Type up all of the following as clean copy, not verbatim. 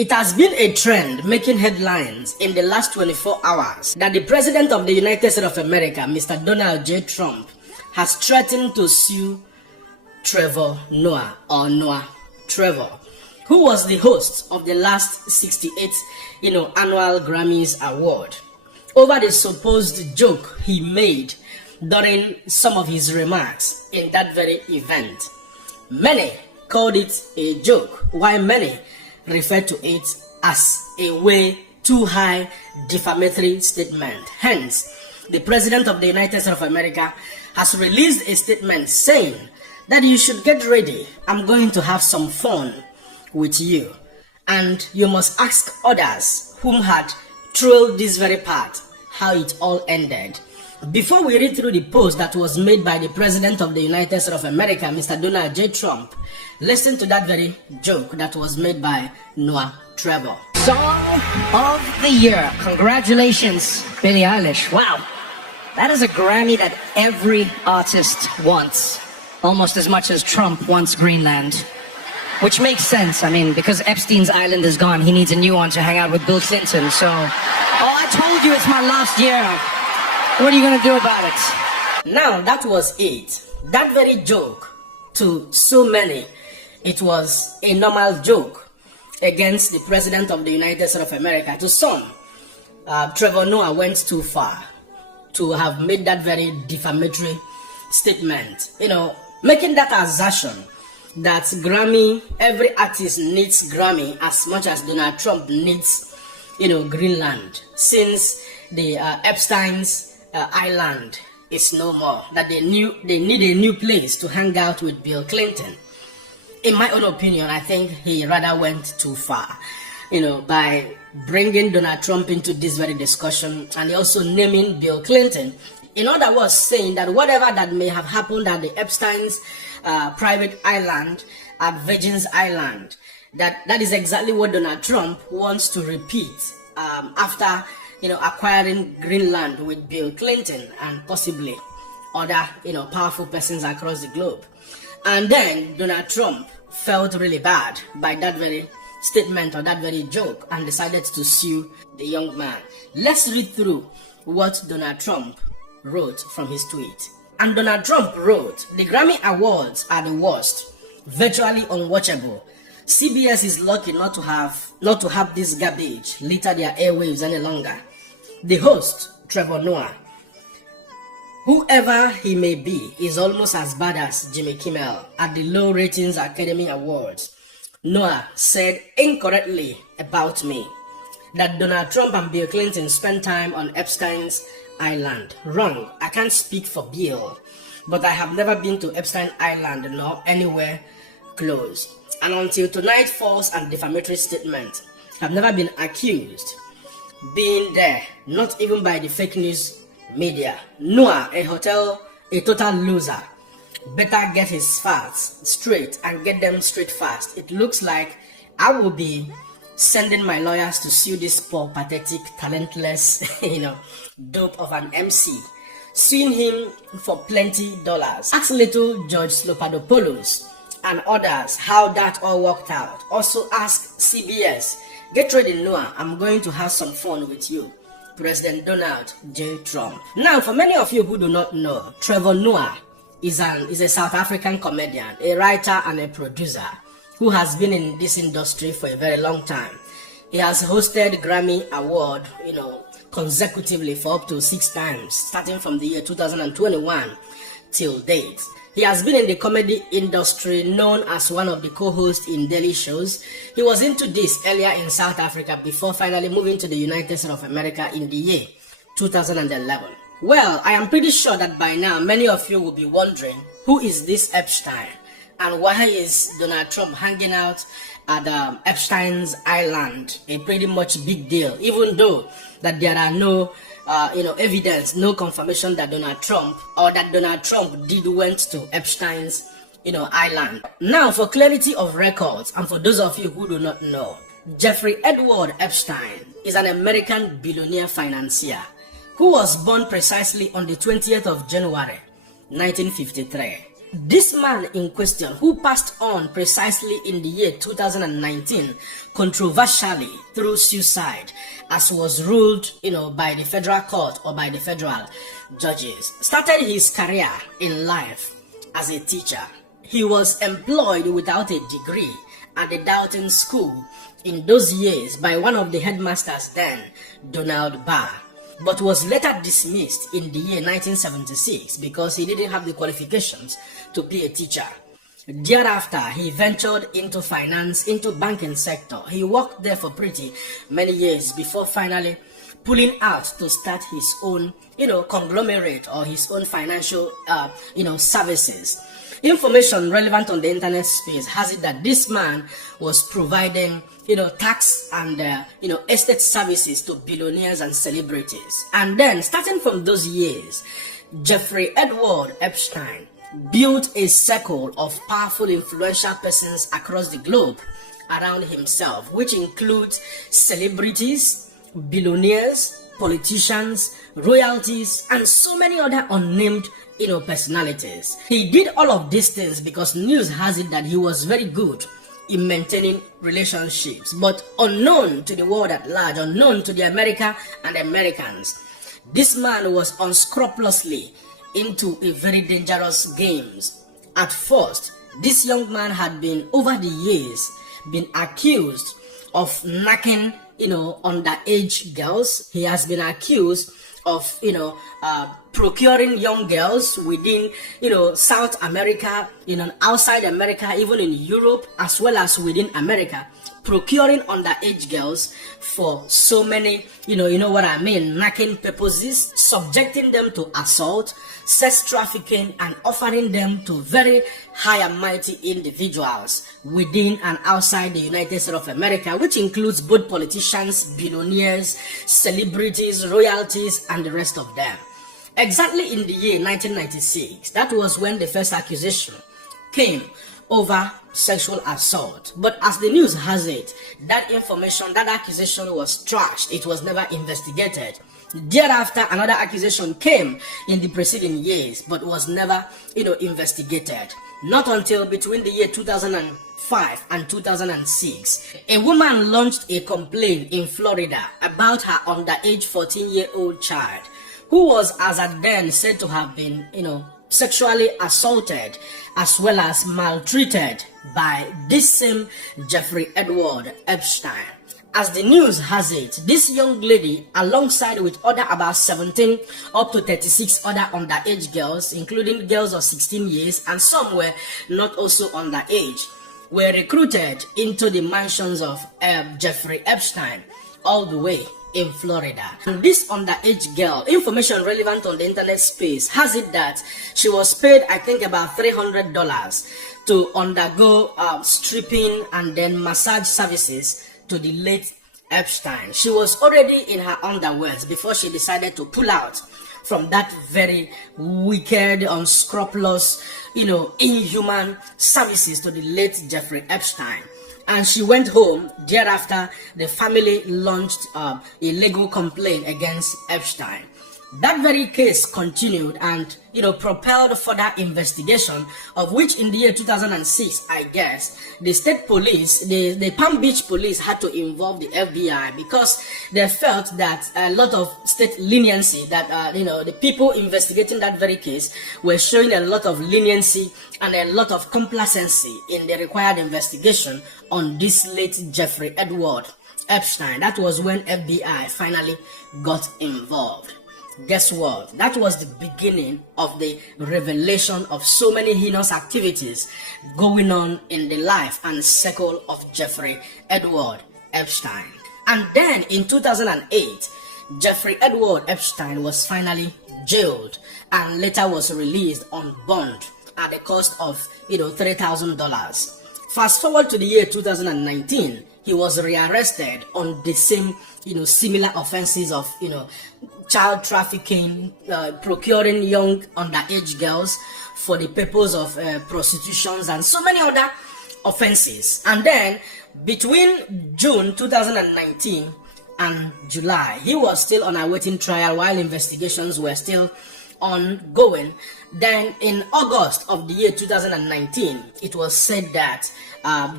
It has been a trend making headlines in the last 24 hours that the President of the United States of America, Mr. Donald J. Trump, has threatened to sue Trevor Noah, or Noah Trevor, who was the host of the last 68th annual Grammys Award, over the supposed joke he made during some of his remarks in that very event. Many called it a joke, while many referred to it as a way too high defamatory statement. Hence, the President of the United States of America has released a statement saying that you should get ready. I'm going to have some fun with you, and you must ask others whom had trolled this very part how it all ended. Before we read through the post that was made by the President of the United States of America, Mr. Donald J. Trump, listen to that very joke that was made by Noah Trevor. Song of the Year. Congratulations, Billie Eilish. Wow. That is a Grammy that every artist wants, almost as much as Trump wants Greenland. Which makes sense, I mean, because Epstein's island is gone, he needs a new one to hang out with Bill Clinton, so... Oh, I told you it's my last year. What are you gonna do about it? Now, that was it. That very joke, to so many, it was a normal joke against the President of the United States of America. To some, Trevor Noah went too far to have made that very defamatory statement. Making that assertion that Grammy, every artist needs Grammy as much as Donald Trump needs, Greenland, since the Epstein's island is no more, that they need a new place to hang out with Bill Clinton. In my own opinion, I think he rather went too far, by bringing Donald Trump into this very discussion and also naming Bill Clinton. In other words, saying that whatever that may have happened at the Epstein's private island, at Virgin's Island, that is exactly what Donald Trump wants to repeat after acquiring Greenland with Bill Clinton and possibly other powerful persons across the globe. And then Donald Trump felt really bad by that very statement or that very joke and decided to sue the young man. Let's read through what Donald Trump wrote from his tweet. And Donald Trump wrote, "The Grammy Awards are the worst, virtually unwatchable. CBS is lucky not to have this garbage litter their airwaves any longer. The host, Trevor Noah, whoever he may be, is almost as bad as Jimmy Kimmel at the low ratings Academy Awards. Noah said incorrectly about me that Donald Trump and Bill Clinton spent time on Epstein's Island. Wrong. I can't speak for Bill, but I have never been to Epstein Island nor anywhere close. And until tonight's false and defamatory statement, have never been accused being there, not even by the fake news media. Noah, a total loser. Better get his facts straight and get them straight fast. It looks like I will be sending my lawyers to sue this poor, pathetic, talentless, dope of an MC. Suing him for plenty dollars. Ask little George Slopadopoulos and others how that all worked out. Also ask CBS. Get ready, Noah. I'm going to have some fun with you. President Donald J. Trump." Now, for many of you who do not know, Trevor Noah is a South African comedian, a writer and a producer who has been in this industry for a very long time. He has hosted Grammy Award, consecutively for up to 6 times, starting from the year 2021 till date. He has been in the comedy industry, known as one of the co-hosts in daily shows. He was into this earlier in South Africa before finally moving to the United States of America in the year 2011. Well, I am pretty sure that by now many of you will be wondering, who is this Epstein? And why is Donald Trump hanging out at Epstein's Island? A pretty much big deal, even though that there are no evidence, no confirmation that Donald Trump went to Epstein's island. Now, for clarity of records, and for those of you who do not know, Jeffrey Edward Epstein is an American billionaire financier who was born precisely on the 20th of January 1953 This man in question, who passed on precisely in the year 2019, controversially through suicide, as was ruled, by the federal court or by the federal judges, started his career in life as a teacher. He was employed without a degree at the Dalton School in those years by one of the headmasters then, Donald Barr, but was later dismissed in the year 1976 because he didn't have the qualifications to be a teacher. Thereafter, he ventured into finance, into banking sector. He worked there for pretty many years before finally pulling out to start his own, conglomerate or his own financial, services. Information relevant on the internet space has it that this man was providing, tax and, estate services to billionaires and celebrities. And then, starting from those years, Jeffrey Edward Epstein built a circle of powerful, influential persons across the globe around himself, which includes celebrities, billionaires, politicians, royalties, and so many other unnamed personalities. He did all of these things because news has it that he was very good in maintaining relationships, but unknown to the world at large, unknown to the America and Americans. This man was unscrupulously into a very dangerous games. At first, this young man had been, over the years, been accused of knacking, underage girls. He has been accused of, procuring young girls within, South America, outside America, even in Europe, as well as within America, procuring underage girls for so many, knacking purposes, subjecting them to assault, sex trafficking, and offering them to very high and mighty individuals within and outside the United States of America, which includes both politicians, billionaires, celebrities, royalties, and the rest of them. Exactly in the year 1996, that was when the first accusation came over sexual assault. But as the news has it, that information, that accusation was trashed. It was never investigated. Thereafter, another accusation came in the preceding years, but was never, investigated. Not until between the year 2005 and 2006, a woman launched a complaint in Florida about her underage 14-year-old child, who was as at then said to have been, sexually assaulted as well as maltreated by this same Jeffrey Edward Epstein. As the news has it, this young lady, alongside with other about 17 up to 36 other underage girls, including girls of 16 years and some were not also underage, were recruited into the mansions of Jeffrey Epstein all the way in Florida. And this underage girl, information relevant on the internet space, has it that she was paid, I think, about $300 to undergo stripping and then massage services to the late Epstein. She was already in her underwears before she decided to pull out from that very wicked, unscrupulous, inhuman services to the late Jeffrey Epstein. And she went home. Thereafter, the family launched a legal complaint against Epstein. That very case continued and, propelled further investigation, of which in the year 2006, I guess, the state police, the Palm Beach police had to involve the FBI because they felt that a lot of state leniency, that, the people investigating that very case were showing a lot of leniency and a lot of complacency in the required investigation on this late Jeffrey Edward Epstein. That was when FBI finally got involved. Guess what? That was the beginning of the revelation of so many heinous activities going on in the life and circle of Jeffrey Edward Epstein. And then in 2008, Jeffrey Edward Epstein was finally jailed and later was released on bond at the cost of, $3,000. Fast forward to the year 2019, he was rearrested on the same, similar offenses of, child trafficking, procuring young underage girls for the purpose of prostitutions and so many other offenses. And then between June 2019 and July, he was still on awaiting trial while investigations were still ongoing. Then in August of the year 2019, it was said that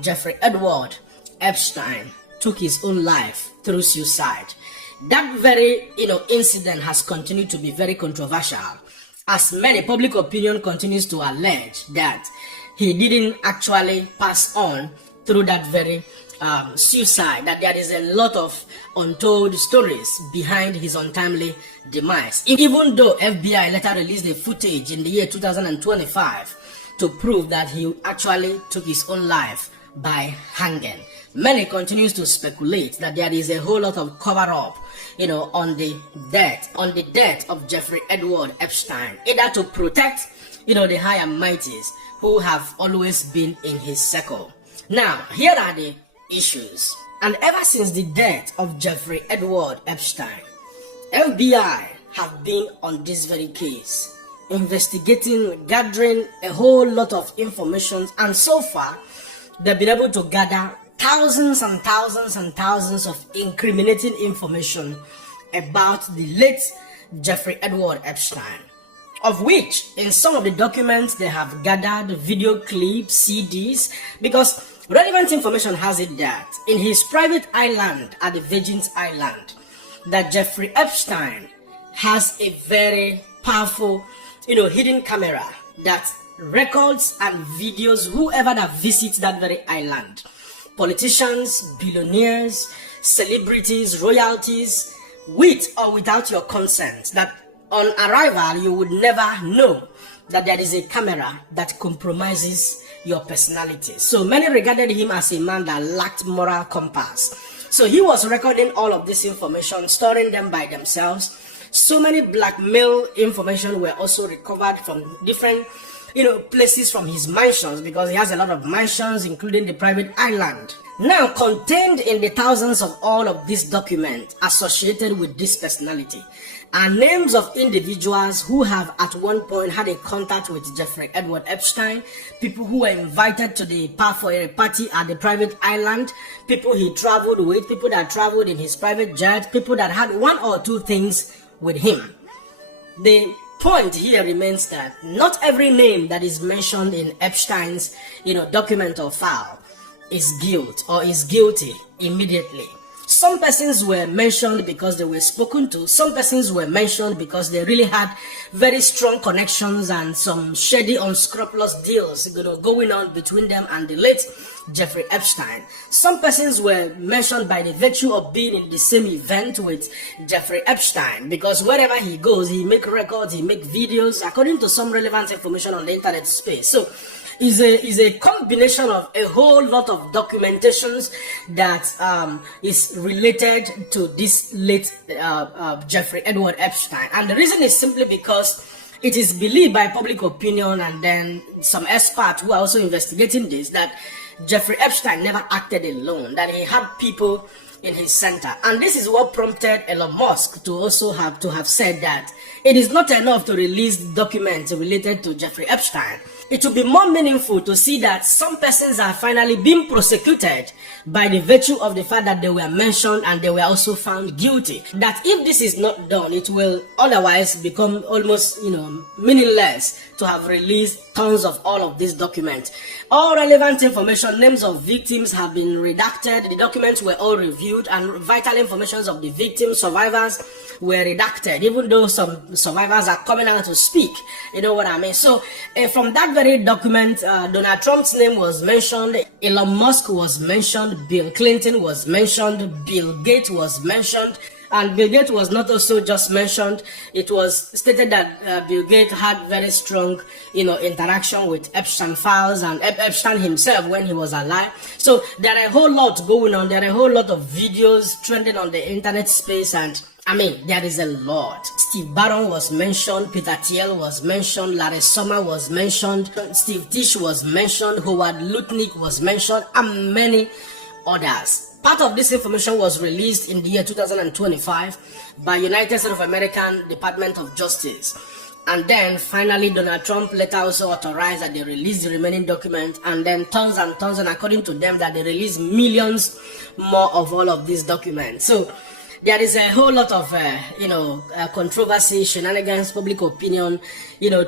Jeffrey Edward Epstein took his own life through suicide. That very incident has continued to be very controversial, as many public opinion continues to allege that he didn't actually pass on through that very suicide, that there is a lot of untold stories behind his untimely demise, even though FBI later released the footage in the year 2025 to prove that he actually took his own life by hanging. Many continues to speculate that there is a whole lot of cover-up on the death of Jeffrey Edward Epstein, either to protect the high and mighties who have always been in his circle. Now, here are the issues. And ever since the death of Jeffrey Edward Epstein, FBI have been on this very case, investigating, gathering a whole lot of information, and so far they've been able to gather thousands and thousands and thousands of incriminating information about the late Jeffrey Edward Epstein, of which in some of the documents they have gathered video clips, CDs, because relevant information has it that in his private island at the Virgin Island, that Jeffrey Epstein has a very powerful hidden camera that records and videos whoever that visits that very island. Politicians, billionaires, celebrities, royalties, with or without your consent, that on arrival you would never know that there is a camera that compromises your personality. So many regarded him as a man that lacked moral compass. So he was recording all of this information, storing them by themselves. So many blackmail information were also recovered from different places from his mansions, because he has a lot of mansions, including the private island. Now, contained in the thousands of all of these documents associated with this personality are names of individuals who have at one point had a contact with Jeffrey Edward Epstein, people who were invited to the for a party at the private island, people he traveled with, people that traveled in his private jet, people that had one or two things with him. The point here remains that not every name that is mentioned in Epstein's document or file is guilt or is guilty immediately. Some persons were mentioned because they were spoken to. Some persons were mentioned because they really had very strong connections and some shady, unscrupulous deals going on between them and the late Jeffrey Epstein. Some persons were mentioned by the virtue of being in the same event with Jeffrey Epstein, because wherever he goes, he make records, he make videos, according to some relevant information on the internet space. So is a combination of a whole lot of documentations that is related to this late Jeffrey Edward Epstein. And the reason is simply because it is believed by public opinion and then some experts who are also investigating this, that Jeffrey Epstein never acted alone, that he had people in his center. And this is what prompted Elon Musk to also have said that it is not enough to release documents related to Jeffrey Epstein. It would be more meaningful to see that some persons are finally being prosecuted by the virtue of the fact that they were mentioned and they were also found guilty. That if this is not done, it will otherwise become almost, meaningless to have released tons of all of these documents. All relevant information, names of victims have been redacted. The documents were all reviewed, and vital information of the victims, survivors were redacted, even though some survivors are coming out to speak. You know what I mean? So from that very document, Donald Trump's name was mentioned, Elon Musk was mentioned, Bill Clinton was mentioned, Bill Gates was mentioned. And Bill Gates was not also just mentioned. It was stated that Bill Gates had very strong, interaction with Epstein files and Epstein himself when he was alive. So there are a whole lot going on. There are a whole lot of videos trending on the internet space, and there is a lot. Steve Bannon was mentioned, Peter Thiel was mentioned, Larry Summer was mentioned, Steve Tisch was mentioned, Howard Lutnick was mentioned, and many others. Part of this information was released in the year 2025 by United States of American Department of Justice. And then finally Donald Trump later also authorized that they release the remaining documents, and then tons and tons, and according to them that they release millions more of all of these documents. So there is a whole lot of, controversy, shenanigans, public opinion,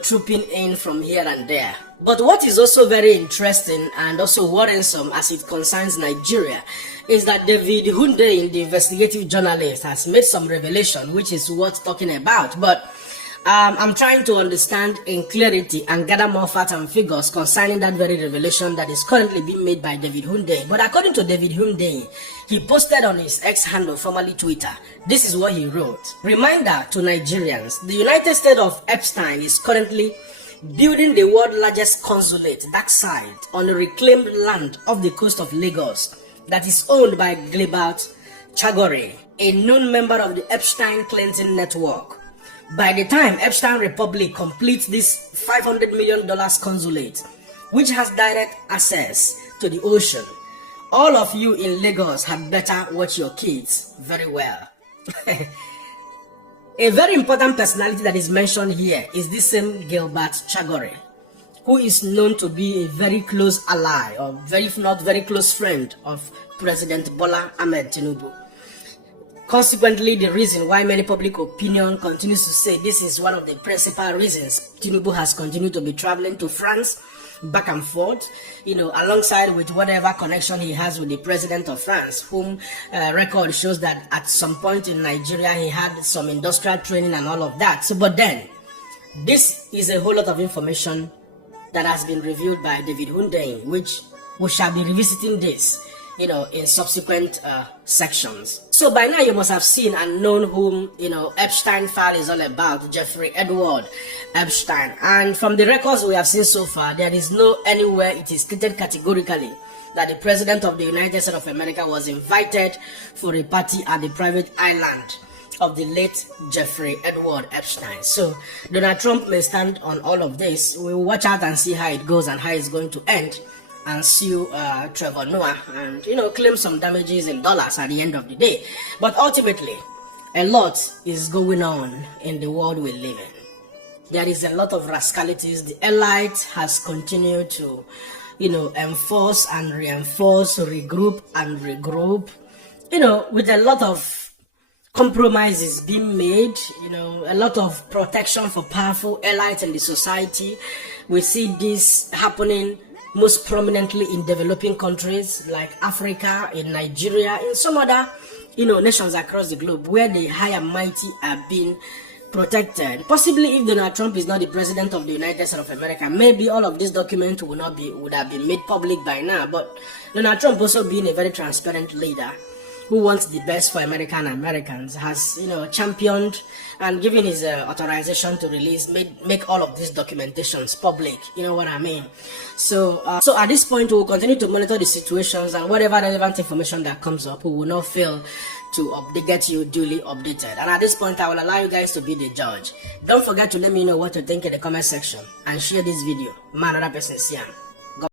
trooping in from here and there. But what is also very interesting and also worrisome as it concerns Nigeria is that David Hundeyin, the investigative journalist, has made some revelation, which is worth talking about. But I'm trying to understand in clarity and gather more facts and figures concerning that very revelation that is currently being made by David Hundeyin. But according to David Hundeyin, he posted on his X handle, formerly Twitter, this is what he wrote. Reminder to Nigerians, the United States of Epstein is currently building the world's largest consulate, dark side, on the reclaimed land off the coast of Lagos that is owned by Gilbert Chagore, a known member of the Epstein-Clinton network. By the time Epstein Republic completes this $500 million consulate, which has direct access to the ocean, all of you in Lagos had better watch your kids very well. A very important personality that is mentioned here is this same Gilbert Chagore, who is known to be a very close ally, or if not very close friend of President Bola Ahmed Tinubu. Consequently, the reason why many public opinion continues to say this is one of the principal reasons Tinubu has continued to be traveling to France back and forth, alongside with whatever connection he has with the president of France, whom record shows that at some point in Nigeria he had some industrial training and all of that. So, but then, this is a whole lot of information that has been revealed by David Hundeyin, which we shall be revisiting this in subsequent sections. So by now you must have seen and known whom, Epstein file is all about, Jeffrey Edward Epstein. And from the records we have seen so far, there is no anywhere it is stated categorically that the President of the United States of America was invited for a party at the private island of the late Jeffrey Edward Epstein. So Donald Trump may stand on all of this. We'll watch out and see how it goes and how it's going to end, and sue Trevor Noah and claim some damages in dollars at the end of the day. But ultimately, a lot is going on in the world we live in. There is a lot of rascalities. The elite has continued to enforce and reinforce, regroup and regroup, with a lot of compromises being made, a lot of protection for powerful elites in the society. We see this happening most prominently in developing countries like Africa, in Nigeria, in some other, nations across the globe where the high and mighty are being protected. Possibly if Donald Trump is not the president of the United States of America, maybe all of these documents would have been made public by now. But Donald Trump, also being a very transparent leader who wants the best for America and Americans, has championed and given his authorization to make all of these documentations public. You know what I mean? So at this point, we will continue to monitor the situations, and whatever relevant information that comes up, we will not fail to get you duly updated. And at this point, I will allow you guys to be the judge. Don't forget to let me know what you think in the comment section and share this video. Man, another person, see ya.